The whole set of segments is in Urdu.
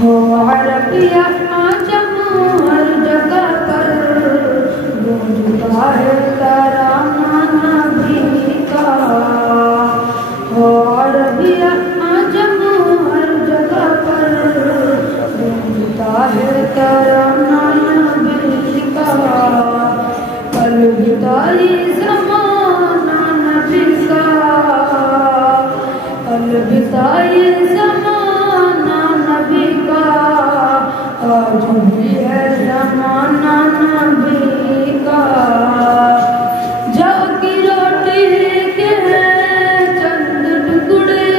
ہو عربیہ عجم ہر جگہ پر گونجتا ہے ترانہ نبی کا. ہو عربیہ عجم ہر جگہ پر گونجتا ہے ترانہ نبی کا. الوداع زمانہ نبی کا، الوداع زمانہ نبی کا، آج بھی ہے زمانہ نبی کا. جاؤ کی روٹی کے ہیں چند ٹکڑے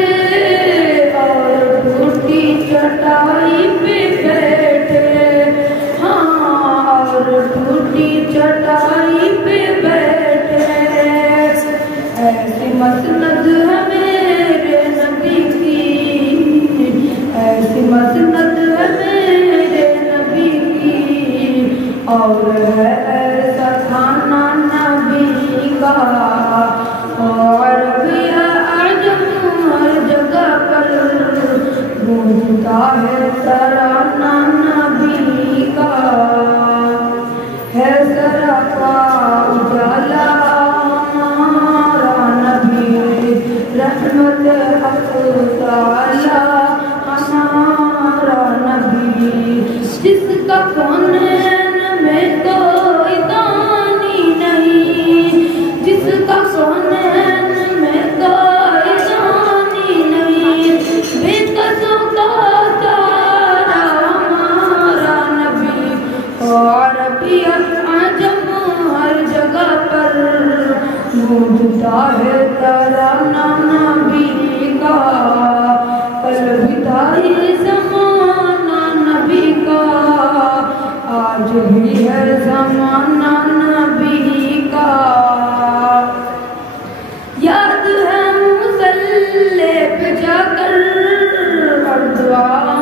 اور ٹوٹی چٹائی پہ بیٹھے، ہاں اور ٹوٹی چٹائی پہ بیٹھے. ایسی مسند ہے میرے نبی کی، ایسی مسند ہے میرے نبی کی، اور ہے ایسا کھانا نبی کا. اور بھی عجم ہر جگہ پر گونجتا ہے ترانہ نبی کا. ہے سراپا اجالا ہمارا نبی، رحمت حق تعالی ہمارا نبی. جس کا کونین میں کوئی دانی نہیں، جس کا کونین میں کوئی دانی نہیں، بے قصوں کا تارا ہمارا نبی. اور عربیہ عجم ہر جگہ پر گونجتا ہے ترانہ نبی کا. الوداع زمانہ نبی کا، آج بھی ہے زمانہ نبی کا. یاد ہے مصلی پہ جا کر اور دعا